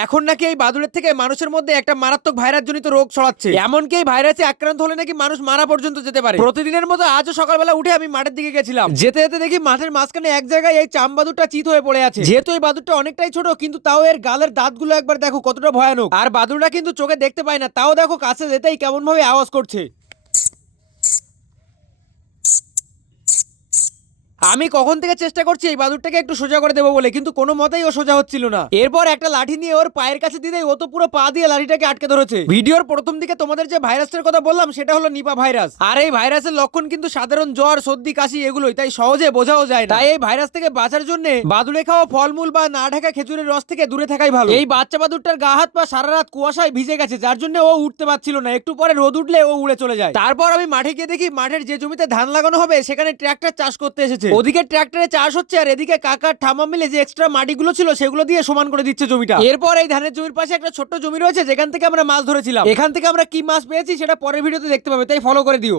এখন নাকি এই বাদুড়ের থেকে মানুষের মধ্যে একটা মারাত্মক ভাইরাস জনিত রোগ ছড়াচ্ছে, এমনকি এই ভাইরাসে আক্রান্ত হলে নাকি মানুষ মারা পর্যন্ত যেতে পারে। প্রতিদিনের মতো আজও সকালবেলা উঠে আমি মাঠের দিকে গেছিলাম, যেতে যেতে দেখি মাঠের মাঝখানে এক জায়গায় এই চাম বাদুরটা চিত হয়ে পড়ে আছে। যেহেতু এই বাদুরটা অনেকটাই ছোট, কিন্তু তাও এর গালের দাঁতগুলো একবার দেখো কতটা ভয়ানক। আর বাদুরটা কিন্তু চোখে দেখতে পায় না, তাও দেখো কাছে যেতেই কেমন ভাবে আওয়াজ করছে। আমি কখন থেকে চেষ্টা করছি এই বাদুরটাকে একটু সোজা করে দেবো বলে, কিন্তু কোনো মতেই ও সোজা হচ্ছিল না। এরপর একটা লাঠি নিয়ে ওর পায়ের কাছে দিতেই ও তো পুরো পা দিয়ে লাঠিটাকে আটকে ধরেছে। ভিডিওর প্রথম দিকে তোমাদের যে ভাইরাসটার কথা বললাম সেটা হলো নিপা ভাইরাস। আর এই ভাইরাসের লক্ষণ কিন্তু সাধারণ জ্বর, সর্দি, কাশি এগুলোই, তাই সহজে বোঝাও যায় না। তাই এই ভাইরাস থেকে বাঁচার জন্য বাদুড়ে খাওয়া ফলমূল বা না ঢাকা খেজুরের রস থেকে দূরে থাকাই ভালো। এই বাচ্চা বাদুরটার গা হাত পা সারা রাত কুয়াশায় ভিজে গেছে, যার জন্য ও উঠতে পারছিল না। একটু পরে রোদ উঠলে ও উড়ে চলে যায়। তারপর আমি মাঠে গিয়ে দেখি মাঠের যে জমিতে ধান লাগানো হবে সেখানে ট্রাক্টর চাষ করতে এসেছে। ওদিকে ট্রাক্টরে চাষ হচ্ছে আর এদিকে কাকার ঠামা মিলে যে এক্সট্রা মাটিগুলো ছিল সেগুলো দিয়ে সমান করে দিচ্ছে জমিটা। এরপর এই ধানের জমির পাশে একটা ছোট্ট জমি রয়েছে যেখান থেকে আমরা মাছ ধরেছিলাম। এখান থেকে আমরা কি মাছ পেয়েছি সেটা পরের ভিডিওতে দেখতে পাবে, তাই ফলো করে দিও।